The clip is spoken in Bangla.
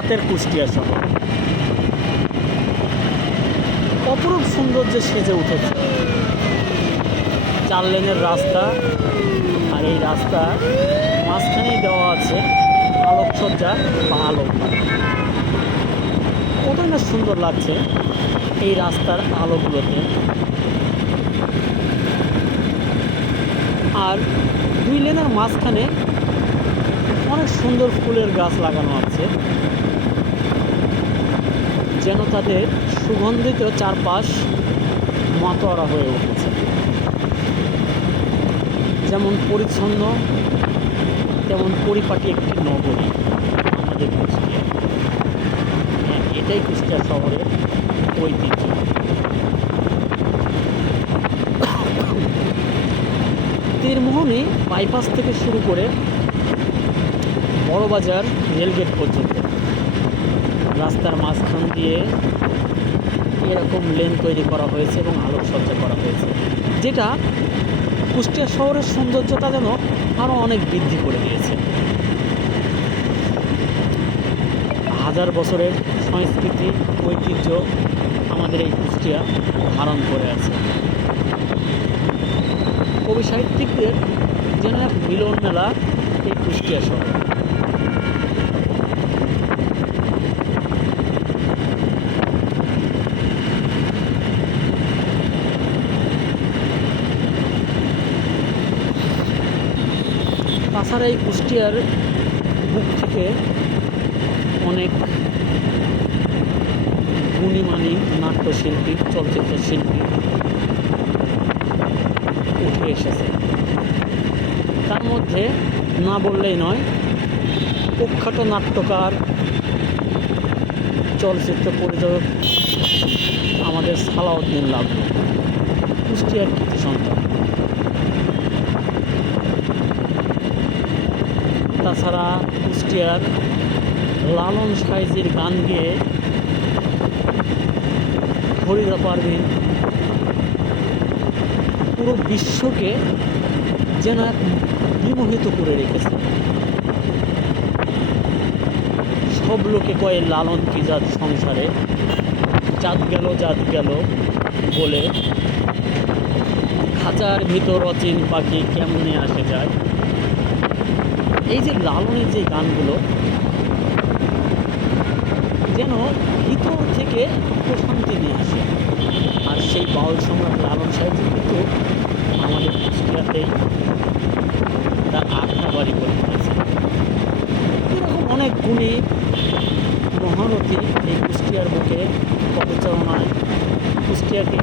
হাতের কুষ্টিয়া শহর। অপরূপ সৌন্দর্যে সেজে উঠেছে। চার লেনের রাস্তা আর এই রাস্তা মাঝখানেই দেওয়া আছে আলোকসজ্জা বা আলোক কতই না সুন্দর লাগছে এই রাস্তার আলোগুলোতে। আর দুই লেনের মাঝখানে অনেক সুন্দর ফুলের গাছ লাগানো আছে। যেন তাদের সুগন্ধিত চারপাশ মাতোয়ারা হয়ে উঠেছে। যেমন পরিচ্ছন্ন, তেমন পরিপাটি একটি নগরী আমাদের কুষ্টিয়া হ্যাঁ এটাই কুষ্টিয়া শহরের ঐতিহ্য। তীরমোহনী বাইপাস থেকে শুরু করে বড়বাজার রেলগেট পর্যন্ত। রাস্তার মাঝখান দিয়ে এরকম লেন তৈরি করা হয়েছে এবং আলোকসজ্জা করা হয়েছে, যেটা কুষ্টিয়া শহরের সৌন্দর্যতা যেন আরও অনেক বৃদ্ধি করে দিয়েছে। হাজার বছরের সংস্কৃতি, ঐতিহ্য আমাদের এই কুষ্টিয়া ধারণ করে আছে। কবি সাহিত্যিকদের যেন এক মিলন মেলা এই কুষ্টিয়া শহর। তাছাড়া এই কুষ্টিয়ার বুক থেকে অনেক গুণীমানী নাট্যশিল্পী চলচ্চিত্র শিল্পী উঠে এসেছে। তার মধ্যে না বললেই নয়, প্রখ্যাত নাট্যকার, চলচ্চিত্র পরিচালক আমাদের সালাউদ্দিন লাভলু কুষ্টিয়ার কৃতি সন্তান। তাছাড়া কুষ্টিয়ার লালন সাইজির গান গেয়ে ফরিদা পারভিন পুরো বিশ্বকে যেন বিমোহিত করে রেখেছে। সব লোকে কয়ে, লালন কি জাত সংসারে? জাত গেল জাত গেল বলে খাঁচার ভিতর অচিন পাখি কেমনে আসে যায়? এই যে লালনের যে গানগুলো, যেন ভিতর থেকে প্রশান্তি নিয়ে আসে। আর সেই বাউল সম্রাট লালন সাহেব কিন্তু আমাদের কুষ্টিয়াতেই তার আখড়া বাড়ি করে দিয়েছে এরকম অনেক গুণী মহানতী এই কুষ্টিয়ার বুকে পদচারণায় কুষ্টিয়াকে